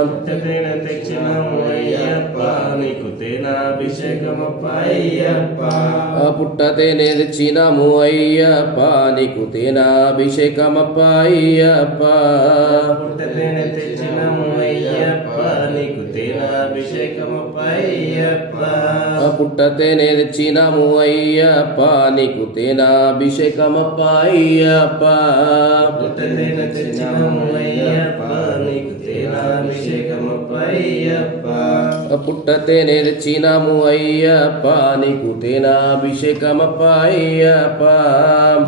పుట్టతేన తెచ్చినము అయ్యప్ప నీకు తేనాభిషేకమప్ప అయ్యప్ప పుట్టతేనే తెచ్చినము అయ్యప్ప నీకు తేనాభిషేకమప్ప అయ్యప్ప పుట్టతేన తెచ్చినము అయ్యప్ప నీకు తేనాభిషేకమప్ప అయ్యప్ప పుట్టతేనే తెచ్చినము అయ్యప్ప నీకు తేనాభిషేకమప్ప అయ్యప్ప పుట్టతేన తెచ్చినము అయ్యప్ప నీకు తేనాభిషేకమప్ప అయ్యప్ప పుట్టతేనే తెచ్చినము అయ్యప్ప నీకు తేనాభిషేకమప్ప అయ్యప్ప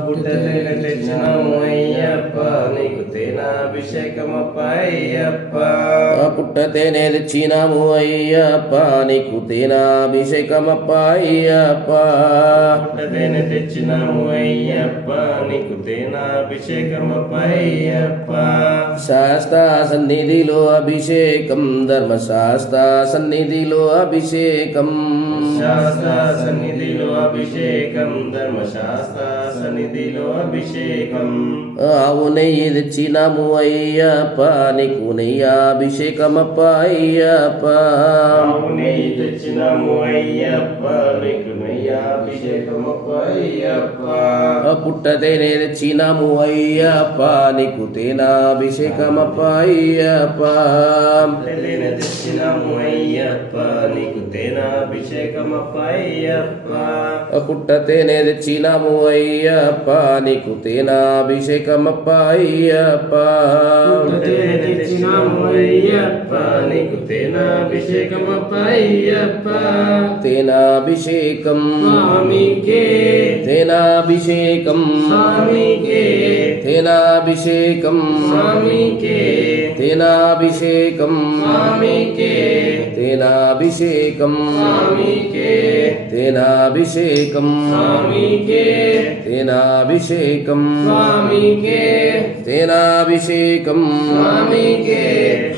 పుట్టతేన తెచ్చినము అయ్యప్ప నీకు తేనాభిషేకమప్ప అయ్యప్ప పుట్టతేనే తెచ్చినము అయ్యప్ప నీకు తేనాభిషేకమప్ప అయ్యప్ప పుట్టతేన తెచ్చినము అయ్యప్ప నీకు తేనాభిషేకమప్ప అయ్యప్ప శాస్త్ర సన్నిధిలో అభిషేకం ధర్మశాస్త్ర సన్నిధిలో అభిషేకం శాస్త్ర సన్నిధిలో అభిషేకం ధర్మశాస్త్ర సన్నిధిలో అభిషేకం ఆవు నెయ్యి తెచ్చినము అయ్యప్ప నీకు నెయ్యాభిషేకమప్ప అయ్యప్ప ఆవు నెయ్యి తెచ్చినము అయ్యప్ప నీకు నెయ్యాభిషేకమప్ప అయ్యప్ప పుట్టతేనే తెచ్చినము అయ్యప్ప నీకు తేనాభిషేకమప్ప అయ్యప్ప పుట్టతేన తెచ్చినము అయ్యప్ప నీకు తేనాభిషేకమప్ప అయ్యప్ప పుట్టతేనే తెచ్చినము అయ్యప్ప నీకు తేనాభిషేకమప్ప అయ్యప్ప పుట్టతేన తెచ్చినము అయ్యప్ప నీకు తేనాభిషేకమప్ప అయ్యప్ప తేనాభిషేకం స్వామికే తేనాభిషేకం స్వామికే తేనాభిషేకం స్వామికే తేనాభిషేకం స్వామికే తేనాభిషేకం స్వామికే తేనాభిషేకం స్వామికే తేనాభిషేకం స్వామికే తేనాభిషేకం స్వామికే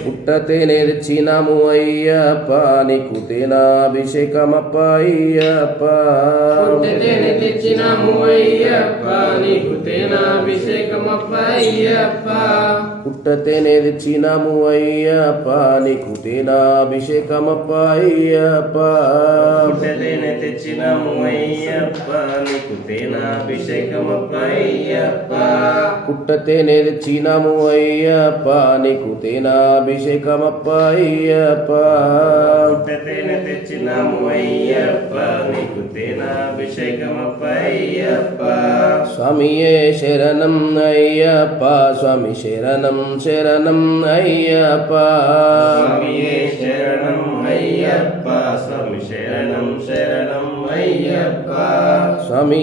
పుట్టతేనే తెచ్చినము అయ్యప్ప నీకు తేనాభిషేకమప్ప అయ్యప్ప పుట్టతేన తెచ్చినము అయ్యప్ప నీకు తేనాభిషేకమప్ప అయ్యప్ప పుట్టతేనే తెచ్చినము అయ్యప్ప నీకు తేనాభిషేకమప్ప అయ్యప్ప పుట్టతేన తెచ్చినము అయ్యప్ప నీకు తేనాభిషేకమప్ప అయ్యప్ప పుట్టతేనే తెచ్చినము అయ్యప్ప నీకు తేనాభిషేకమప్ప అయ్యప్ప పుట్టతేన తెచ్చినము అయ్యప్ప నీకు తేనాభిషేకమప్ప అయ్యప్ప స్వామియే శరణం అయ్యప్ప స్వామి శరణం శరణం అయ్యప్ప స్వామియే శరణం అయ్యప్ప స్వామి శరణం శరణం అయ్యప్ప స్వామి